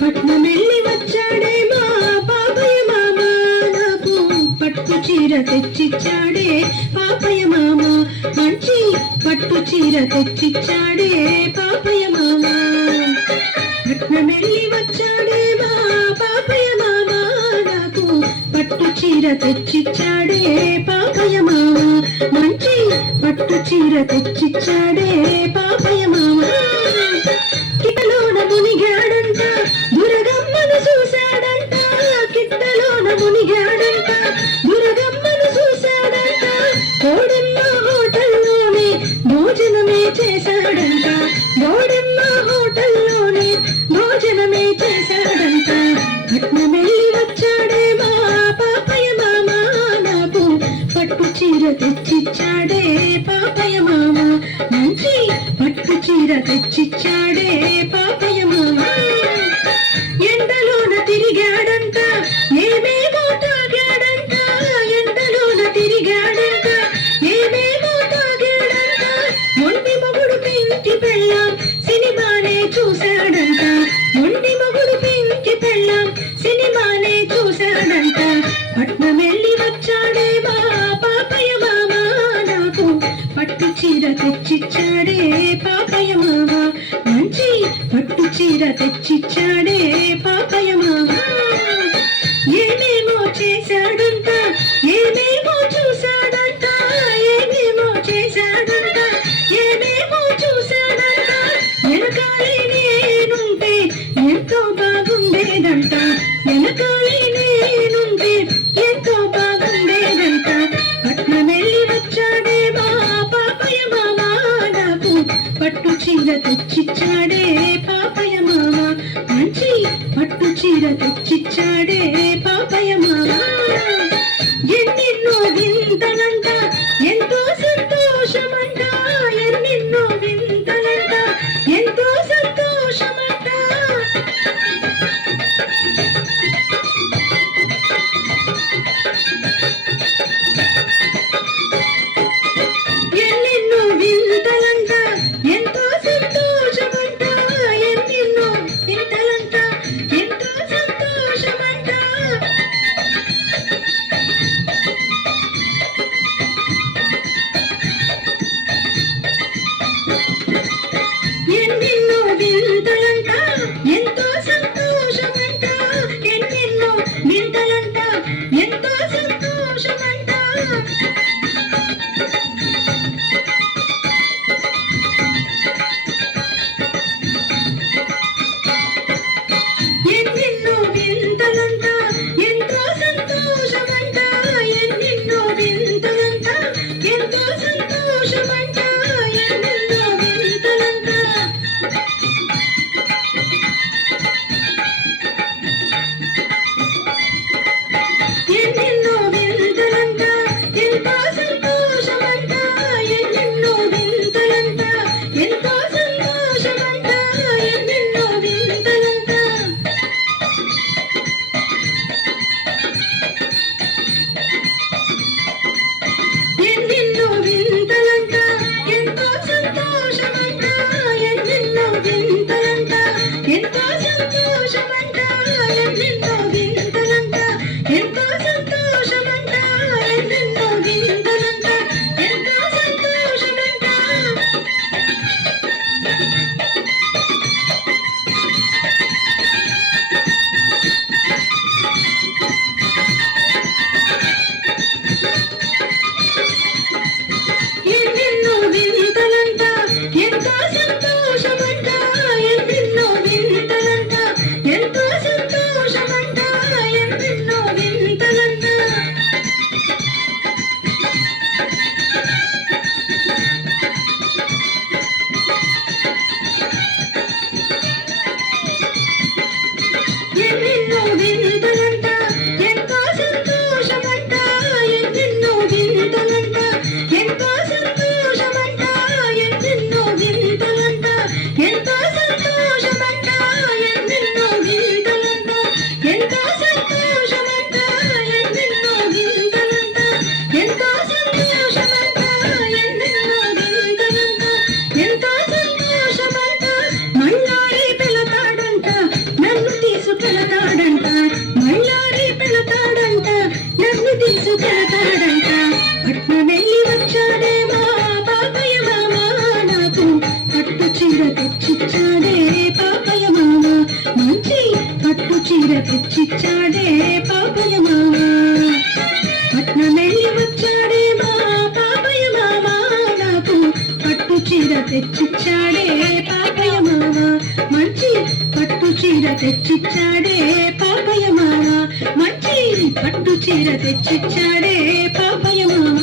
పట్నమెల్లి వచ్చాడే మా పాపయ్య మామ, నాకు పట్టు చీర తెచ్చిచ్చాడే పాపయ్య మామ, మంచి పట్టు చీర తెచ్చిచ్చాడే పాపయ్య మామ. పట్నమెల్లి వచ్చాడే మా పాపయ్య మామ, నాకు పట్టు చీర తెచ్చిచ్చాడే పాపయ్య మామ, మంచి పట్టు చీర తెచ్చిచ్చాడే పాపయ్య మామ. కిట్టలోన మునిగాడంట దురగమ్మను చూశాడంట, కిట్టలోన మునిగాడంట దురగమ్మను చూశాడంట, కోడెమ్మ హోటల్లోనే భోజనమే చేశాడంట, కోడెమ్మ హోటల్లోనే భోజనమే చేశాడంట. పట్నమెల్లి వచ్చాడే మా పాపయ్య మామ, నాకు పట్టు చీర తెచ్చిచ్చాడే పాపయ్య మామ, మంచి పట్టు చీర తెచ్చిచ్చాడే పాపయ్య మామ. ఎండలోన తిరిగాడంట ఏమేమో తాగాడంట, ఎండలోన తిరిగాడంట ఏమేమో తాగాడంట, మొండి మొగుడు పెంచి పెళ్ళాం సినిమానే చూశాడంట, మొండి మొగుడు పెంచి పెళ్ళాం సినిమానే చూశాడంట. పట్నమెల్లి వచ్చాడే మా పాపయ్య మామ, నాకు పట్టు చీర తెచ్చిచ్చాడే పాపయ్య మామ, మంచి పట్టు చీర తెచ్చిచ్చాడే పాపయ్య మామ. ఏమేమో చేశాడంట ఏమేమో చూశాడంట, ఏమేమో చేశాడంట ఏమేమో చూశాడంట, వెనకాలే నేనుంటే ఎంతో బాగుండేదంట, వెనకాలే నేనుంటే ఎంతో బాగుండేదంట. పట్నమెల్లి వచ్చాడే మా పాపయ్య మామ, నాకు పట్టు చీర తెచ్చిచ్చాడే పాపయ్య మామ, మంచి పట్టు చీర తెచ్చిచ్చాడే పాపయ్య మామ. ఎన్నెన్నో వింతలంట ఎంతో సంతోషమంట, ఎన్నెన్నో వింతలంట ఎంతో సంతోషమంట. ఎన్నెన్నో వింతలంట ఎంతో సంతోషమంట, ఎన్నెన్నో వింతలంట ఎంతో సంతోషమంట. ఎన్నెన్నో వింతలంట ఎంతో సంతోషమంట, ఎన్నెన్నో వింతలంట ఎంతో సంతోషమంట. ఎన్నెన్నో వింతలంట ఎంతో సంతోషమంట, ఎన్నెన్నో వింతలంట ఎంతో సంతోషమంట, ఎన్నెన్నో వింతలంట. ఎన్నెన్నో వింతలంట ఎంతో చెడతాడంట పట్నమెల్లి వచ్చాడే మా పాపయ్య మామ నాకు పట్టు చీర తెచ్చిచ్చాడే పాపయ్య మామ మంచి పట్టు చీర తెచ్చిచ్చాడే పాపయ్య మామ పట్నమెల్లి వచ్చాడే మా పాపయ్య మామ నాకు పట్టు చీర తెచ్చిచ్చాడే పాపయ్య మామ మంచి పట్టు చీర తెచ్చిచ్చాడే పాపయ్య మామ మంచి పట్టు చీర తెచ్చిచ్చాడే పాపయ్య మామ